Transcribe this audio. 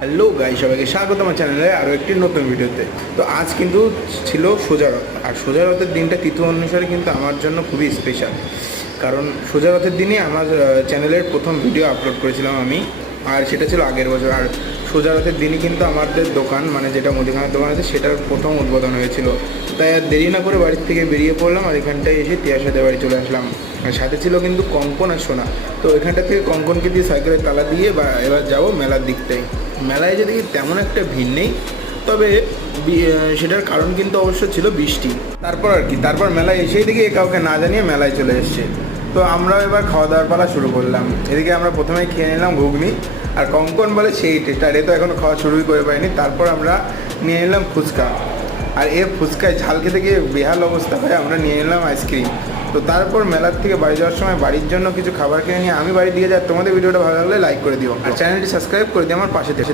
Hello guy, সবাইকে স্বাগত আমার চ্যানেলে আরও একটি নতুন ভিডিওতে। তো আজ কিন্তু ছিল সোজা রথ, আর সোজা রথের দিনটা তিথি অনুসারে কিন্তু আমার জন্য খুবই স্পেশাল। কারণ সোজা রথের দিনই আমার চ্যানেলের প্রথম ভিডিও আপলোড করেছিলাম আমি, আর সেটা ছিল আগের বছর। আর সোজা রথের দিনই কিন্তু আমাদের দোকান, মানে যেটা মুদিখানার দোকান আছে, সেটার প্রথম উদ্বোধন হয়েছিল। তাই আর দেরি না করে বাড়ির থেকে বেরিয়ে পড়লাম, আর এখানটায় এসে তিয়াসাদের বাড়ি চলে আসলাম। আর সাথে ছিল কিন্তু কঙ্কন আর সোনা। তো এখানটা থেকে কঙ্কনকে দিয়ে সাইকেলের তালা দিয়ে বা এবার যাবো মেলার দিকটাই। মেলায় যে দেখি তেমন একটা ভিড় নেই, তবে সেটার কারণ কিন্তু অবশ্য ছিল বৃষ্টি। তারপর আর কি, তারপর মেলায় এসেই দেখি কাউকে না জানিয়ে মেলায় চলে এসছে। তো আমরাও এবার খাওয়া দাওয়ার পালা শুরু করলাম। এদিকে আমরা প্রথমেই খেয়ে নিলাম ঘুগনি, আর কঙ্কন বলে সেই টেস্ট, আর এ তো এখনও খাওয়া শুরুই করে পাইনি। তারপর আমরা নিয়ে নিলাম ফুচকা, আর এ ফুচকায় ঝাল খেতে গিয়ে বেহাল অবস্থা হয়ে আমরা নিয়ে নিলাম আইসক্রিম। তো তারপর মেলার থেকে বাড়ি যাওয়ার সময় বাড়ির জন্য কিছু খাবার কিনে নিয়ে আমি বাড়ি দিয়ে যাই। তোমাদের ভিডিওটা ভালো লাগলে লাইক করে দিও, আর চ্যানেলটি সাবস্ক্রাইব করে দিও আমার পাশে থেকে।